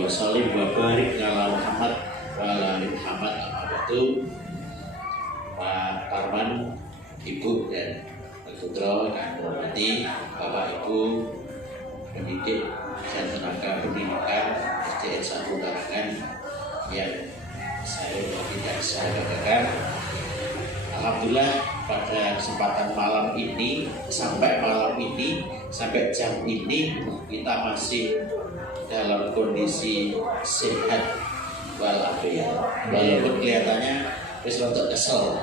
wa sallim wa barik ala Muhammad wa ala ali Muhammad. Itu Pak Parman, Ibu dan Putra yang hormati Bapak Ibu pendidik dan tenaga pendidikan SDN 1 Karangan yang saya tidak saya katakan. Alhamdulillah pada kesempatan malam ini sampai jam ini kita masih dalam kondisi sehat walafiat. Walaupun kelihatannya wis rada kesel,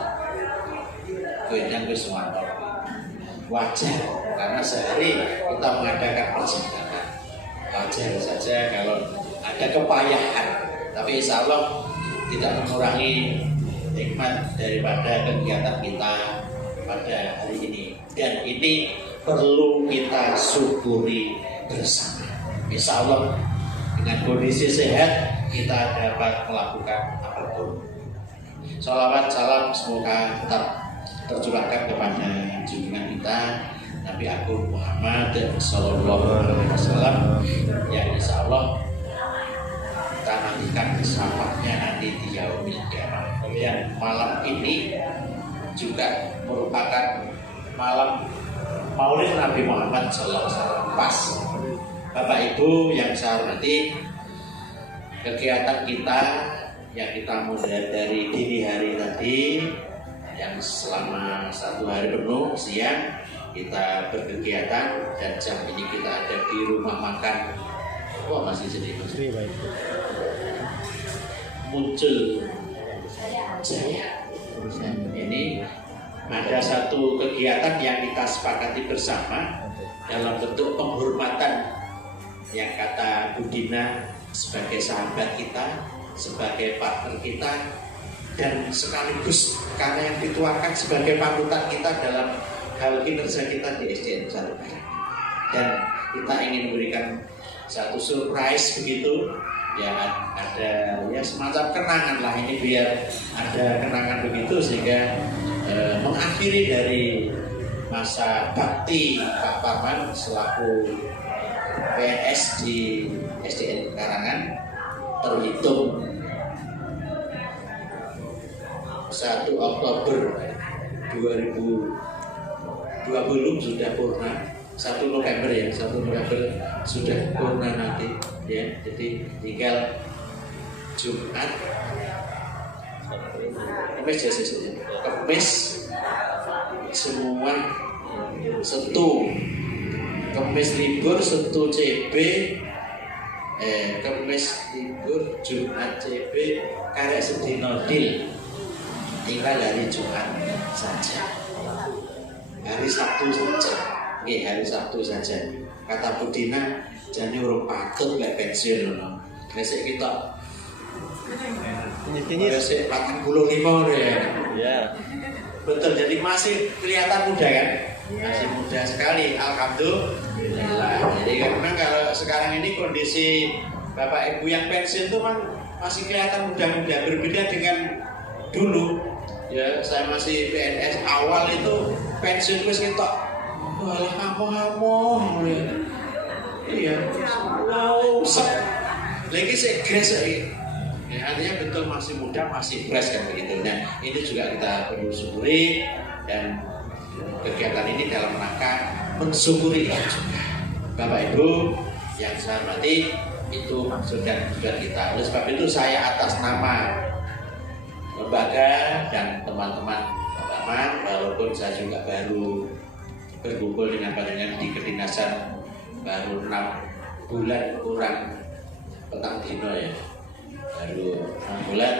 kadang wis ngantor. Wajar karena sehari kita mengadakan perjalanan. Wajar saja kalau ada kepayahan, tapi insya Allah tidak mengurangi nikmat daripada kegiatan kita pada hari ini. Dan ini perlu kita syukuri bersama. Insya Allah dengan kondisi sehat kita dapat melakukan apapun. Sholawat salam semoga tetap tercurahkan kepada junjungan kita Nabi Agung Muhammad Sallallahu Alaihi Wasallam yang insya Allah kita nantikan syafaatnya nanti di yaumil qiyamah. Dan malam ini juga merupakan malam Maulid Nabi Muhammad Sallallahu Alaihi Wasallam. Pas Bapak Ibu yang saya hormati, kegiatan kita yang kita mulai dari dini hari tadi, yang selama 1 hari penuh siang kita berkegiatan, dan jam ini kita ada di rumah makan. Oh masih sedih muncul Jaya. Ini ada satu kegiatan yang kita sepakati bersama dalam bentuk penghormatan yang kata Bu Dina sebagai sahabat kita, sebagai partner kita, dan sekaligus karena yang dituakan sebagai panutan kita dalam hal kinerja kita di SDN 1 Karangan. Dan kita ingin memberikan satu surprise begitu, ya ada ya semacam kenangan lah ini, biar ada kenangan begitu sehingga mengakhiri dari masa bakti Pak Parman selaku PNS di SDN Karangan terhitung 1 Oktober 2020 sudah purna, 1 November ya, 1 November sudah purna nanti ya. Jadi tinggal Jumat, Kamis semua Setu, Kamis libur, Setu CB, Kamis libur, Jumat CB, karek sedino dil. Tinggal hari Jumat saja, hari Sabtu saja. Hari Sabtu saja. Kata Bu Dina, jadi urung patut gak pensiun loh. Besok kita besok 45 deh. Ya. Betul, jadi masih kelihatan muda kan? Masih muda sekali, alhamdulillah. Jadi karena kalau sekarang ini kondisi Bapak Ibu yang pensiun itu kan masih kelihatan muda-muda, berbeda dengan dulu. Ya, saya masih PNS awal itu pensiun wis ketok. Walah kamu. Iya. Wow, lagi saya gres lagi. Ya, artinya betul masih muda, masih fresh kan begitu. Nah, ini juga kita perlu syukuri, dan kegiatan ini dalam rangka mensyukuri juga. Bapak Ibu yang saya hormati, itu maksud dan tujuan kita. Oleh sebab itu saya atas nama lembaga dan teman-teman walaupun saya juga baru berkumpul dengan panjenengan di kedinasan baru 6 bulan kurang petang dino ya, baru 6 bulan.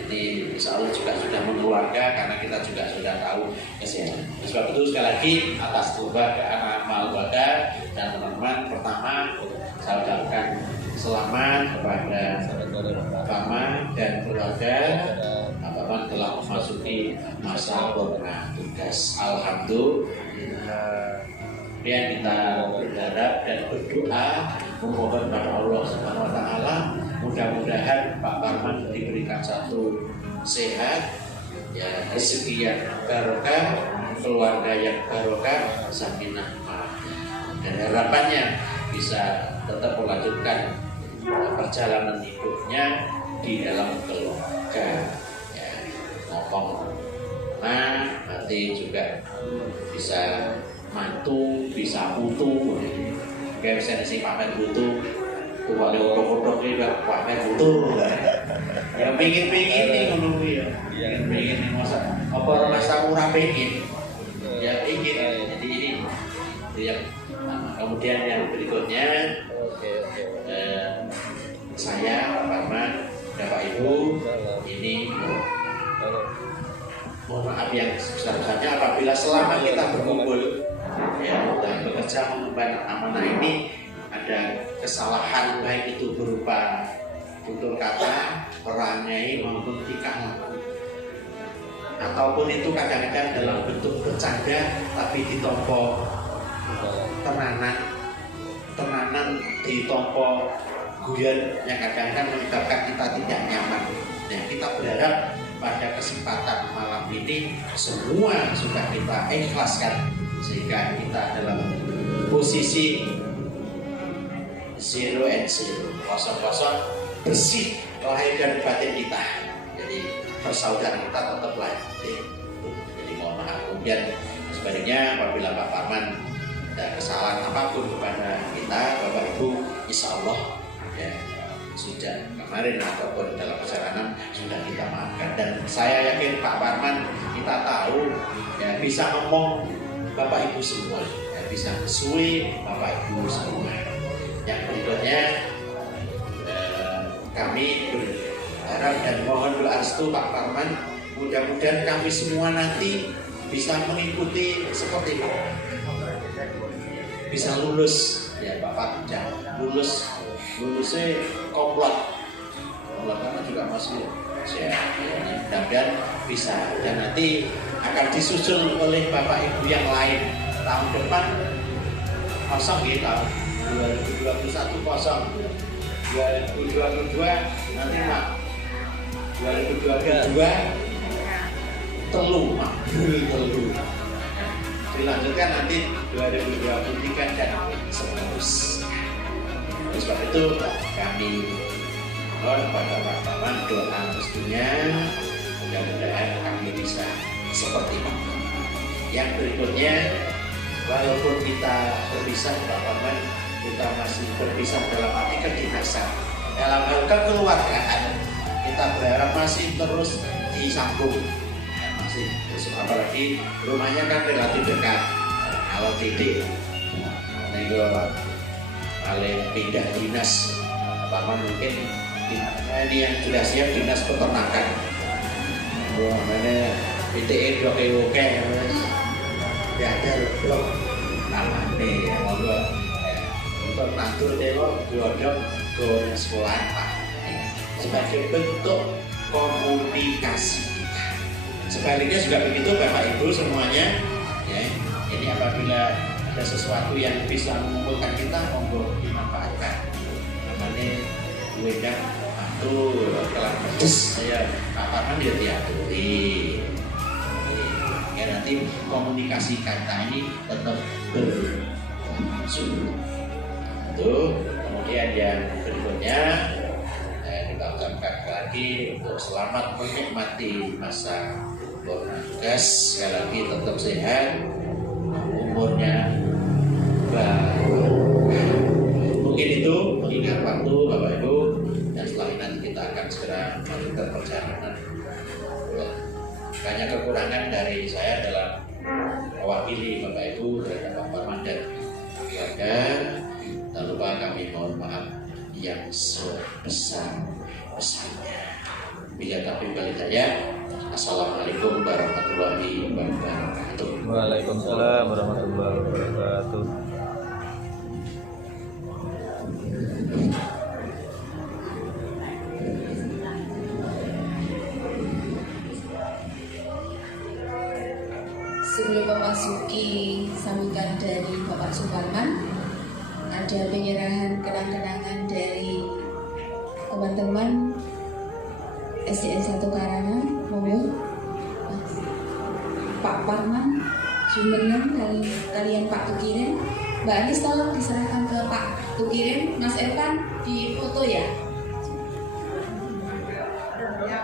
Jadi insya Allah juga sudah mengeluarga karena kita juga sudah tahu kesehatan. Sebab itu sekali lagi atas nama lembaga dan teman-teman, pertama saya ucapkan selamat kepada Bapak dan keluarga. Bapak telah memasuki masa purna tugas. Alhamdulillah. Dan kita berharap dan berdoa memohon kepada Allah Subhanahu Wa Taala, mudah-mudahan Pak Parman diberikan satu sehat, ya rezeki yang barokah, keluarga yang barokah, sakinah mawadah, dan harapannya bisa tetap melanjutkan perjalanan hidupnya di dalam keluarga, ya, ngomong. Nah, nanti juga bisa mantu, bisa putu. Kayak misalnya si pamer putu, tuh wali orang-orang ini gak pamer putu. Ya pingin-pingin nih ngono ya. Pingin masa apa masa murah pingin. Ya pingin. Jadi ini yang kemudian yang berikutnya saya Pak Parman, Bapak Ibu, ini mohon maaf yang sebesar-besarnya apabila selama kita berkumpul ya dan bekerja mengemban amanah ini ada kesalahan, baik itu berupa tutur kata, perangai maupun tingkah laku, ataupun itu kadang-kadang dalam bentuk bercanda tapi ditompo tenanan ditompo guyon yang kadang-kadang menyebabkan kita tidak nyaman. Nah, kita berharap pada kesempatan malam ini semua sudah kita ikhlaskan sehingga kita dalam posisi 0 and 0, kosong-kosong, bersih lahir dan batin kita. Jadi persaudaraan kita tetap lanjut. Jadi mohon maaf. Kemudian sebaliknya apabila Pak Parman ada kesalahan apapun kepada kita, Bapak Ibu, insya Allah ya sudah kemarin ataupun dalam perjalanan sudah kita maafkan. Dan saya yakin Pak Parman kita tahu ya bisa ngomong Bapak Ibu semua, ya bisa sesuai Bapak Ibu semua. Yang berikutnya kami berharap dan mohon doa restu Pak Parman, mudah-mudahan kami semua nanti bisa mengikuti seperti itu, bisa lulus ya Bapak, lulusnya komplot karena juga masih ya, mudah-mudahan bisa, dan nanti akan disusul oleh Bapak Ibu yang lain tahun depan kosong ya, tahun 2021 kosong, 2022 nanti mak 2022 telu dilanjutkan nanti 2023 dan seterusnya. Oleh sebab itu kami mohon pada Pak Parman doa restunya, mudah-mudahan kami bisa seperti itu. Yang berikutnya, walaupun kita berpisah Pak Parman, kita masih berpisah dalam arti kedinasan, dalam hal kekeluargaan kita berharap masih terus disambung ya, masih terus, apalagi rumahnya kan relatif dekat. Kalau Tidik nego paling pindah dinas apa mungkin ini yang sudah siap dinas peternakan. Wah, mana PTE dok oke ya ada blok namanya ya monggo untuk nantur dewa godok ke sekolah Pak sebagai bentuk komunikasi. Sebaliknya juga begitu Bapak Ibu semuanya ya, ini apabila ada sesuatu yang bisa mengumpulkan kita monggo dimanfaatkan. Namanya wedang atur kelar pedes ya Pak Parman dia diaturi ya, nanti komunikasi kata ini tetap berlangsung. Itu kemudian yang berikutnya kita ucapkan lagi untuk selamat menikmati masa bertugas, sekali lagi tetap sehat, umurnya mungkin itu mengingat waktu Bapak Ibu, dan setelah ini nanti kita akan segera melanjutkan perjalanan. Banyak kekurangan dari saya dalam mewakili Bapak Ibu terhadap Pak Parman dan keluarga. Tak lupa kami mohon maaf yang sebesar-besarnya. Bila tapi balik saya, assalamualaikum warahmatullahi wabarakatuh. Waalaikumsalam warahmatullahi wabarakatuh. Sebelum memasuki sambutan dari Bapak Suparman, ada penyerahan kenang-kenangan dari teman-teman SDN 1 Karangan, monggo Pak Parman, Jumeneng, kalian Pak Tukirin, Mbak Anis tolong diserahkan ke Pak Tukirin, Mas Evan di foto ya. Video.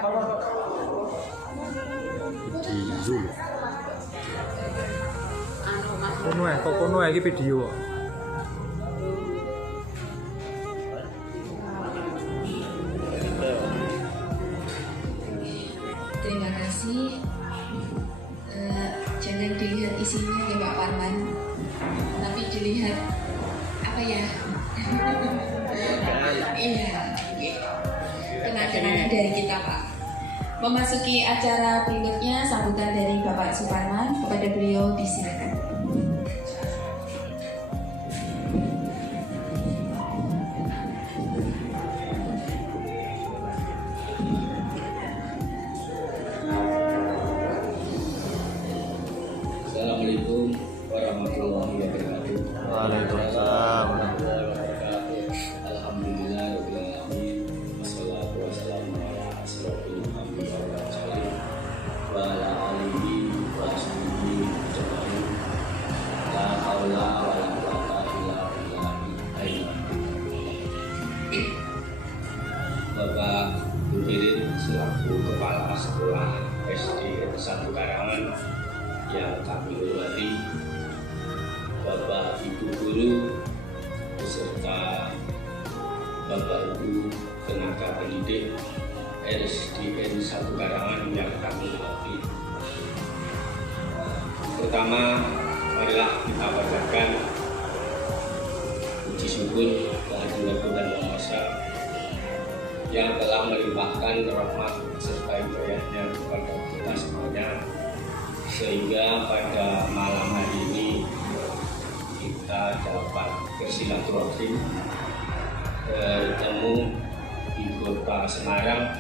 Kono iki video. Terima kasih. Jangan dilihat isinya ya Pak Parman, tapi dilihat apa ya? Iya, kenang-kenangan dari kita Pak. Memasuki acara berikutnya, sambutan dari Bapak Suparman, kepada beliau disilakan. Assalamualaikum warahmatullahi wabarakatuh. Waalaikumsalam. Alhamdulillah rabbil alamin. Wassalatu wassalamu ala asrofil anbiya wal mursalin wa ala alihi wa sahbihi ajmain. La haula wa la quwwata illa billah. Bapak Mufirin selaku Kepala Sekolah SD 1 Karangan yang kami hormati, Bapak Ibu Guru beserta Bapak Ibu tenaga pendidik SDN 1 Karangan yang kami hormati. Pertama, marilah kita panjatkan puji syukur kehadirat Tuhan Yang Maha Esa yang telah melimpahkan rahmat serta hidayahnya kepada kita semuanya, sehingga pada malam hari ini kita dapat bersilaturahim bertemu di Kota Semarang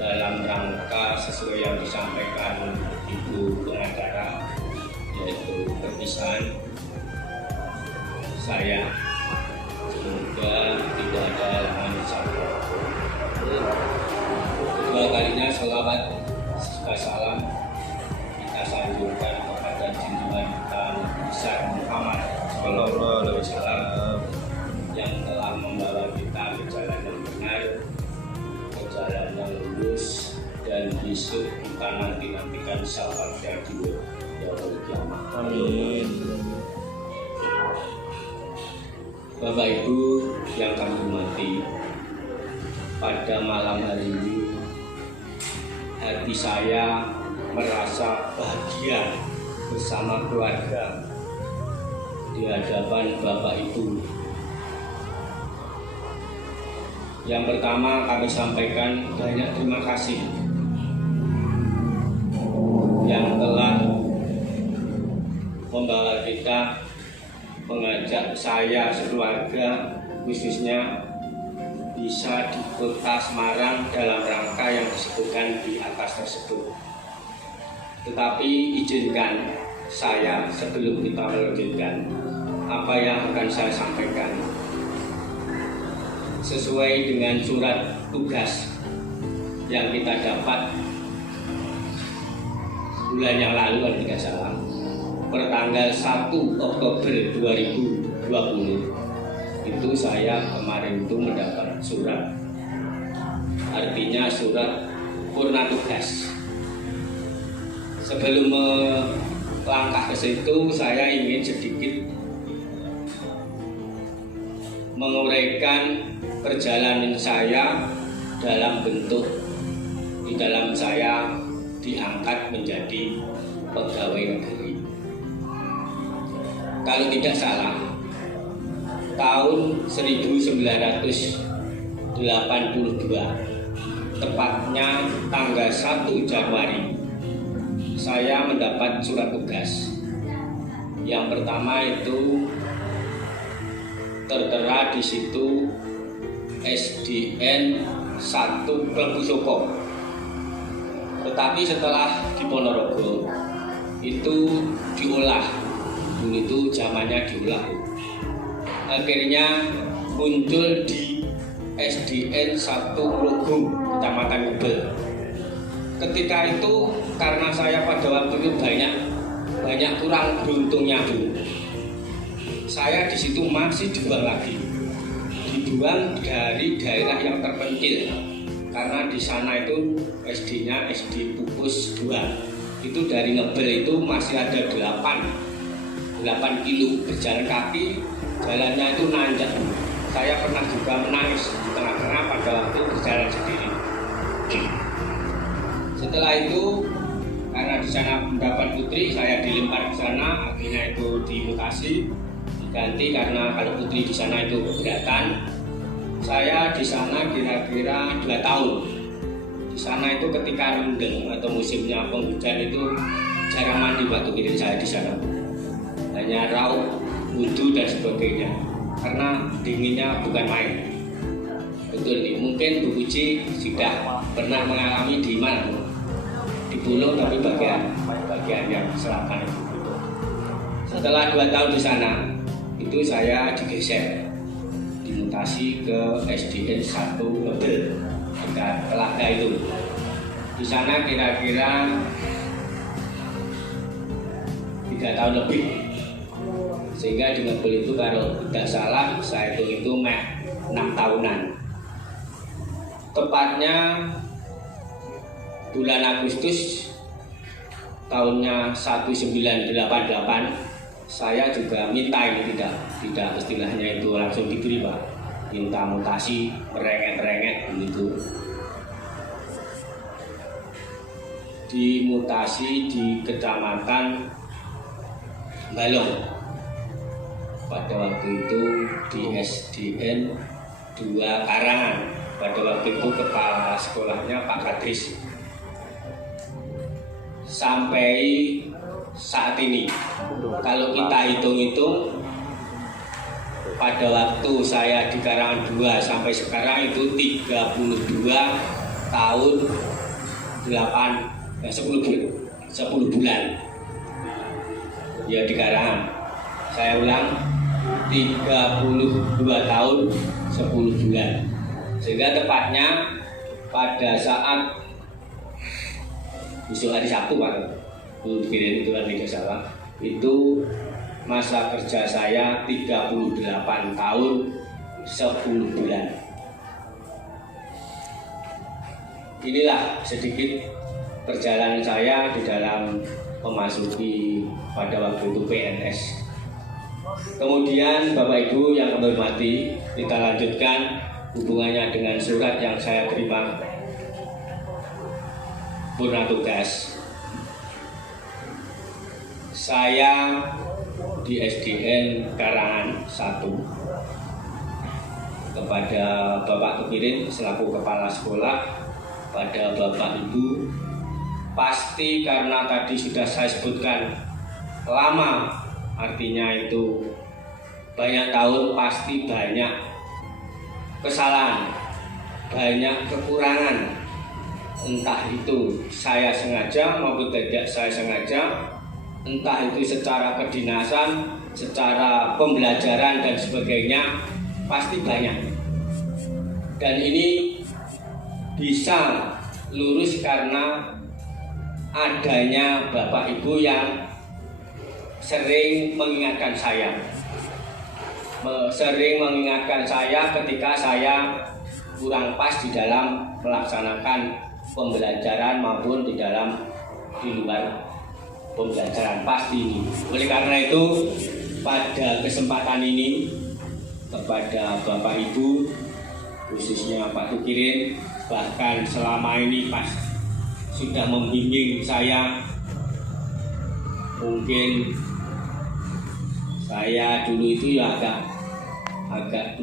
dalam rangka sesuai yang disampaikan Ibu pengacara, yaitu perpisahan saya. Semoga tidak ada halangan insyaallah. Kedua kalinya sholawat serta salam kita sanjurkan kepada junjungan kita besar Muhammad Sallallahu Alaihi Wasallam yang telah membawa kita ke jalan yang benar, ke jalan yang lurus, dan besok kita nantikan syafaatnya di yaumul kiamah. Amin. Bapak Ibu yang kami hormati, pada malam hari ini hati saya merasa bahagia bersama keluarga di hadapan Bapak Ibu. Yang pertama kami sampaikan banyak terima kasih yang telah membawa kita, mengajak saya sekeluarga khususnya bisa di Kota Semarang dalam rangka yang disebutkan di atas tersebut. Tetapi izinkan saya sebelum kita melanjutkan apa yang akan saya sampaikan sesuai dengan surat tugas yang kita dapat bulan yang lalu kalau tidak salah, pertanggal 1 Oktober 2020 itu saya kemarin itu mendapat surat, artinya surat purna tugas. Sebelum melangkah ke situ, saya ingin sedikit menguraikan perjalanan saya dalam bentuk di dalam saya diangkat menjadi pegawai negeri. Kalau tidak salah, tahun 1982, tepatnya tanggal 1 Januari, saya mendapat surat tugas. Yang pertama itu tertera di situ SDN 1 Klebu Soko. Tetapi setelah di Ponorogo itu diolah, dulu itu zamannya diolah. Akhirnya muncul di SDN 1 Logum, Kecamatan Ubel. Ketika itu karena saya pada waktu itu banyak kurang beruntungnya Bu, saya di situ masih dibuang lagi, dibuang dari daerah yang terpencil karena di sana itu SD-nya SD Pupus 2. Itu dari Ngebel itu masih ada 8 kilo berjalan kaki, jalannya itu nanjak. Saya pernah juga menangis di tengah-tengah pada waktu berjalan sendiri. Setelah itu, karena di sana mendapat putri, saya dilempar ke sana, akhirnya itu dimutasi, diganti karena kalau putri di sana itu keberatan. Saya di sana kira-kira 2 tahun. Di sana itu ketika rendeng atau musimnya penghujan itu jarang mandi waktu kirim saya di sana. Hanya raup, wudhu dan sebagainya. Karena dinginnya bukan main. Betul nih, mungkin Bu Puji sudah pernah mengalami di mana? Di Pulau tapi bagian yang selatan itu. Setelah 2 tahun di sana, itu saya digeser, dimutasi ke SDN 1 Ngebel, dekat Telaga itu. Di sana kira-kira 3 tahun lebih. Sehingga di Ngebel itu kalau tidak salah saya itu 6 tahunan. Tepatnya bulan Agustus tahunnya 1988 saya juga minta ini tidak istilahnya itu langsung diberi Pak, minta mutasi merengek begitu, dimutasi di Kecamatan Balong. Pada waktu itu di SDN 2 Karangan. Pada waktu itu kepala sekolahnya Pak Kadris. Sampai saat ini, kalau kita hitung-hitung, pada waktu saya di Karangan 2 sampai sekarang itu 32 tahun 10 bulan ya di Karangan. Saya ulang, 32 tahun 10 bulan. Sehingga tepatnya pada saat besok hari Sabtu Pak, kirim itu kan tidak salah, itu masa kerja saya 38 tahun 10 bulan. Inilah sedikit perjalanan saya di dalam memasuki pada waktu itu PNS. Kemudian Bapak Ibu yang kami hormati, kita lanjutkan hubungannya dengan surat yang saya terima purna tugas. Saya di SDN Karangan 1 kepada Bapak Tukirin selaku kepala sekolah, pada Bapak Ibu, pasti karena tadi sudah saya sebutkan lama, artinya itu banyak tahun, pasti banyak kesalahan, banyak kekurangan, entah itu saya sengaja maupun tidak saya sengaja, entah itu secara kedinasan, secara pembelajaran dan sebagainya, pasti banyak. Dan ini bisa lurus karena adanya Bapak Ibu yang sering mengingatkan saya, ketika saya kurang pas di dalam melaksanakan pembelajaran maupun di luar pembelajaran, pasti ini. Oleh karena itu pada kesempatan ini kepada Bapak Ibu, khususnya Pak Tukirin, bahkan selama ini pas sudah membimbing saya, mungkin saya dulu itu ya agak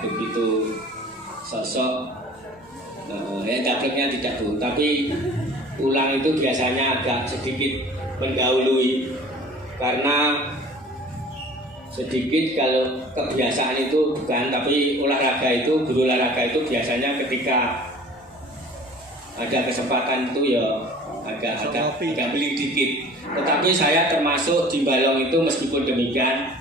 begitu sosok dapetnya tidak Bu, tapi pulang itu biasanya agak sedikit mendahului, karena sedikit kalau kebiasaan itu bukan, tapi olahraga itu, guru olahraga itu biasanya ketika ada kesempatan itu ya agak beli dikit. Tetapi saya termasuk di Balong itu meskipun demikian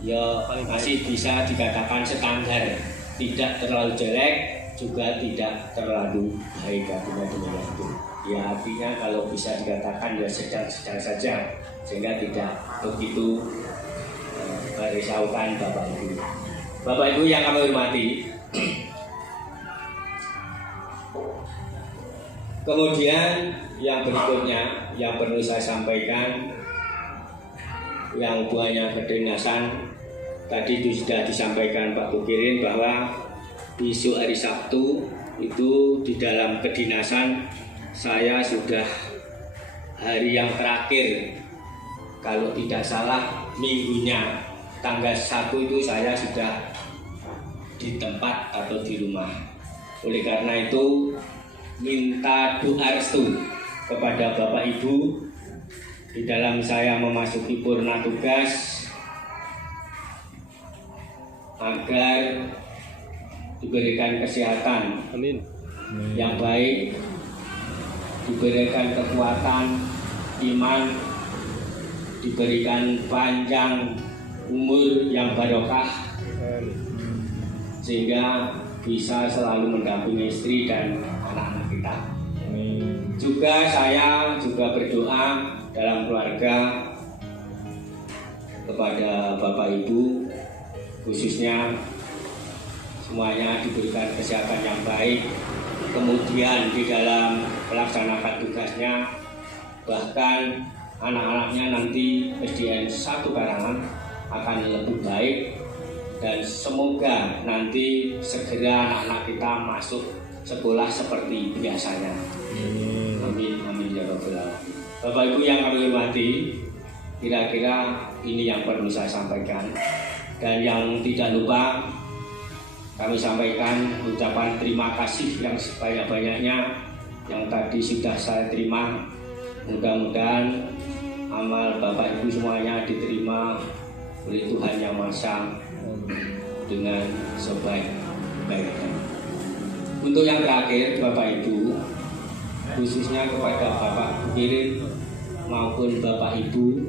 ya masih bisa dikatakan standar, tidak terlalu jelek juga tidak terlalu baik, artinya demikian itu. Ya artinya kalau bisa dikatakan ya sedang-sedang saja, sehingga tidak begitu merisaukan Bapak Ibu. Bapak Ibu yang kami hormati, Kemudian yang berikutnya yang perlu saya sampaikan, yang hubungannya kedinasan, tadi itu sudah disampaikan Pak Bukirin bahwa besok hari Sabtu itu di dalam kedinasan saya sudah hari yang terakhir, kalau tidak salah minggunya tanggal 1 itu saya sudah di tempat atau di rumah. Oleh karena itu minta doa restu kepada Bapak Ibu di dalam saya memasuki purna tugas agar diberikan kesehatan yang baik, diberikan kekuatan iman, diberikan panjang umur yang barokah, sehingga bisa selalu mendampingi istri dan anak-anak kita. Juga saya juga berdoa dalam keluarga kepada Bapak Ibu, khususnya semuanya diberikan kesehatan yang baik, kemudian di dalam melaksanakan tugasnya, bahkan anak-anaknya nanti SDN 1 Karangan akan lebih baik, dan semoga nanti segera anak-anak kita masuk sekolah seperti biasanya. Amin, amin ya rabbal alamin. Bapak Ibu yang kami hormati, kira-kira ini yang perlu saya sampaikan, dan yang tidak lupa kami sampaikan ucapan terima kasih yang sebanyak-banyaknya yang tadi sudah saya terima. Mudah-mudahan amal Bapak Ibu semuanya diterima oleh Tuhan Yang Maha Esa dengan sebaik-baiknya. Untuk yang terakhir, Bapak Ibu, khususnya kepada Bapak Bukirin maupun Bapak Ibu,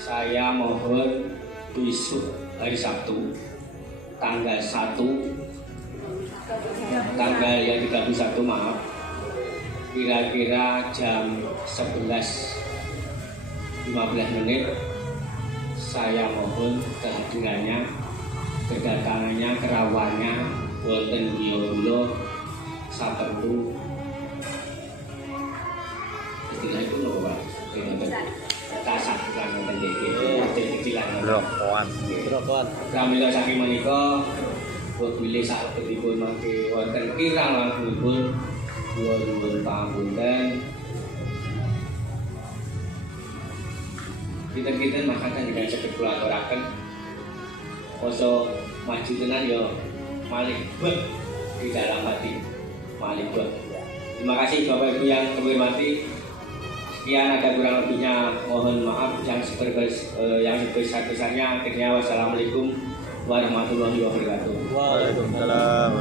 saya mohon besok hari Sabtu tanggal 1, tanggal yang 31 maaf, kira-kira jam 11.15 saya mohon kehadirannya, kedatangannya, kerawannya wonten Biobulo saperlu istilah itu loh Pak, tasak kan kecil-kecilan rokokan pramila saking menika bilih sakebetipun mangke wonten kirang langkungipun nuwun pangapunten. Kita makanan dengan saged kula aturaken poso maju tenan ya malih bet di dalam hati, malih bet. Terima kasih Bapak Ibu yang kami hormati. Sekian, ada kurang lebihnya mohon maaf yang sebesar-besarnya. Akhirnya wassalamualaikum warahmatullahi wabarakatuh. Waalaikumsalam.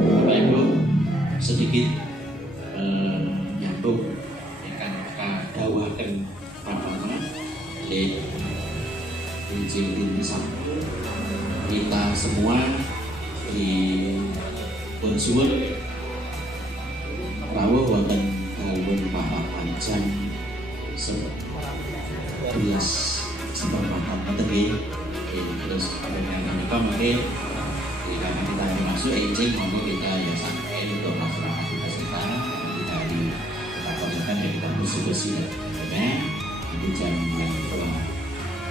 Bapak Ibu, sedikit nyambung akan kadawaken Pramana oleh Injil Insan. Kita semua di Bonsuwun rawuh wonten kawon Bapak Panjang 11 seperempat materi. Terus dengan menika mari kita masuk engine mau kita ya sampai untuk melaksanakan tugas kita konsentrasikan dan kita bersih-bersih ya. Nanti jam yang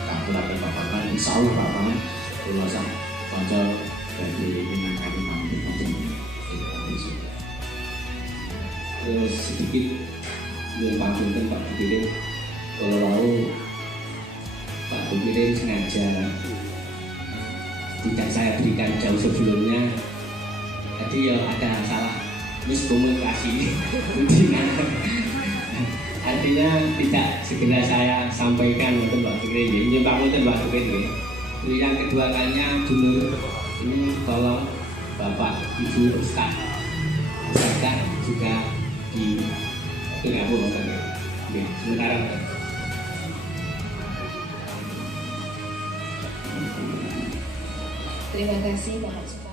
tak kurang Bapak insya Allah Bapak lulusan konco dari menangkap macam sedikit yang panggungkan Pak Bukirin. Kalau lalu Pak Bukirin sengaja tidak saya berikan jauh sebelumnya, tadi ya ada salah miskomunikasi. Artinya tidak segera saya sampaikan untuk Pak Bukirin. Ini Pak Bukirin. Yang kedua kalinya dulu ini tolong Bapak Ibu Ustaz juga di Singapura. Oke, sementara terima kasih Bapak Suparman.